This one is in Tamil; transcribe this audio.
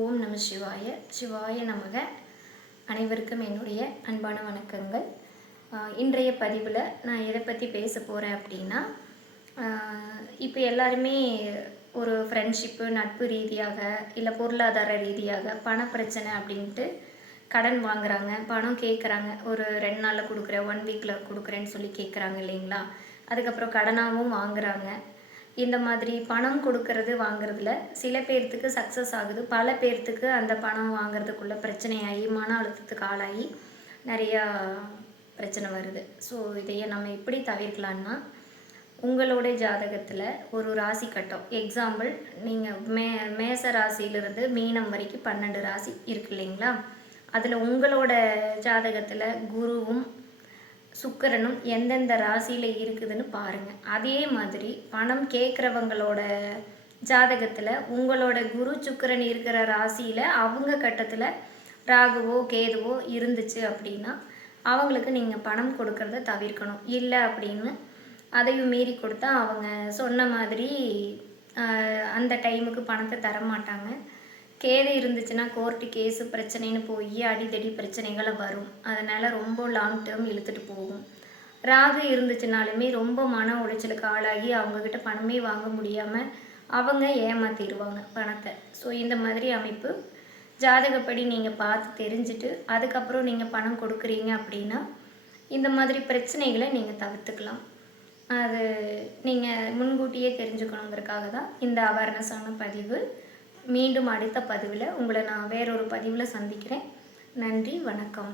ஓம் நம சிவாய. சிவாய நமக. அனைவருக்கும் என்னுடைய அன்பான வணக்கங்கள். இன்றைய பதிவில் நான் எதை பற்றி பேச போகிறேன் அப்படின்னா, இப்போ எல்லாருமே ஒரு ஃப்ரெண்ட்ஷிப்பு, நட்பு ரீதியாக இல்லை பொருளாதார ரீதியாக பணப்பிரச்சனை அப்படின்ட்டு கடன் வாங்குகிறாங்க, பணம் கேட்குறாங்க. ஒரு 2 நாளில் கொடுக்குறேன், 1 வீக்கில் கொடுக்குறேன்னு சொல்லி கேட்குறாங்க இல்லைங்களா? அதுக்கப்புறம் கடனாகவும் வாங்குகிறாங்க. இந்த மாதிரி பணம் கொடுக்கறது வாங்குறதுல சில பேர்த்துக்கு சக்ஸஸ் ஆகுது, பல பேர்த்துக்கு அந்த பணம் வாங்குறதுக்குள்ள பிரச்சனையாகி மன அழுத்தத்துக்கு ஆளாகி நிறையா பிரச்சனை வருது. ஸோ இதையே நம்ம எப்படி தவிர்க்கலான்னா, உங்களோட ஜாதகத்தில் ஒரு ராசி கட்டம், எக்ஸாம்பிள் நீங்கள் மேச ராசியிலிருந்து மீனம் வரைக்கும் 12 ராசி இருக்கு இல்லைங்களா? அதில் உங்களோட ஜாதகத்தில் குருவும் சுக்கிரனும் எந்தெந்த ராசியில் இருக்குதுன்னு பாருங்கள். அதே மாதிரி பணம் கேட்குறவங்களோட ஜாதகத்தில் உங்களோட குரு சுக்கிரன் இருக்கிற ராசியில் அவங்க கட்டத்தில் ராகுவோ கேதுவோ இருந்துச்சு அப்படின்னா அவங்களுக்கு நீங்கள் பணம் கொடுக்கறத தவிர்க்கணும். இல்லை அப்படின்னு அதையும் மீறி கொடுத்தா அவங்க சொன்ன மாதிரி அந்த டைமுக்கு பணத்தை தரமாட்டாங்க. கேது இருந்துச்சுன்னா கோர்ட்டு கேஸு பிரச்சனைன்னு போய் அடிதடி பிரச்சனைகளை வரும். அதனால் ரொம்ப லாங் டேர்ம் இழுத்துட்டு போகும். ராகு இருந்துச்சுனாலுமே ரொம்ப மன உளைச்சலுக்கு ஆளாகி அவங்கக்கிட்ட பணமே வாங்க முடியாமல் அவங்க ஏமாற்றிடுவாங்க பணத்தை. ஸோ இந்த மாதிரி அமைப்பு ஜாதகப்படி நீங்கள் பார்த்து தெரிஞ்சுட்டு அதுக்கப்புறம் நீங்கள் பணம் கொடுக்குறீங்க அப்படின்னா இந்த மாதிரி பிரச்சனைகளை நீங்கள் தவிர்த்துக்கலாம். அது நீங்கள் முன்கூட்டியே தெரிஞ்சுக்கணுங்கிறதுக்காக தான் இந்த அவேர்னஸான பதிவு. மீண்டும் அடுத்த பதிவில் உங்களை நான் வேறொரு பதிவில் சந்திக்கிறேன். நன்றி, வணக்கம்.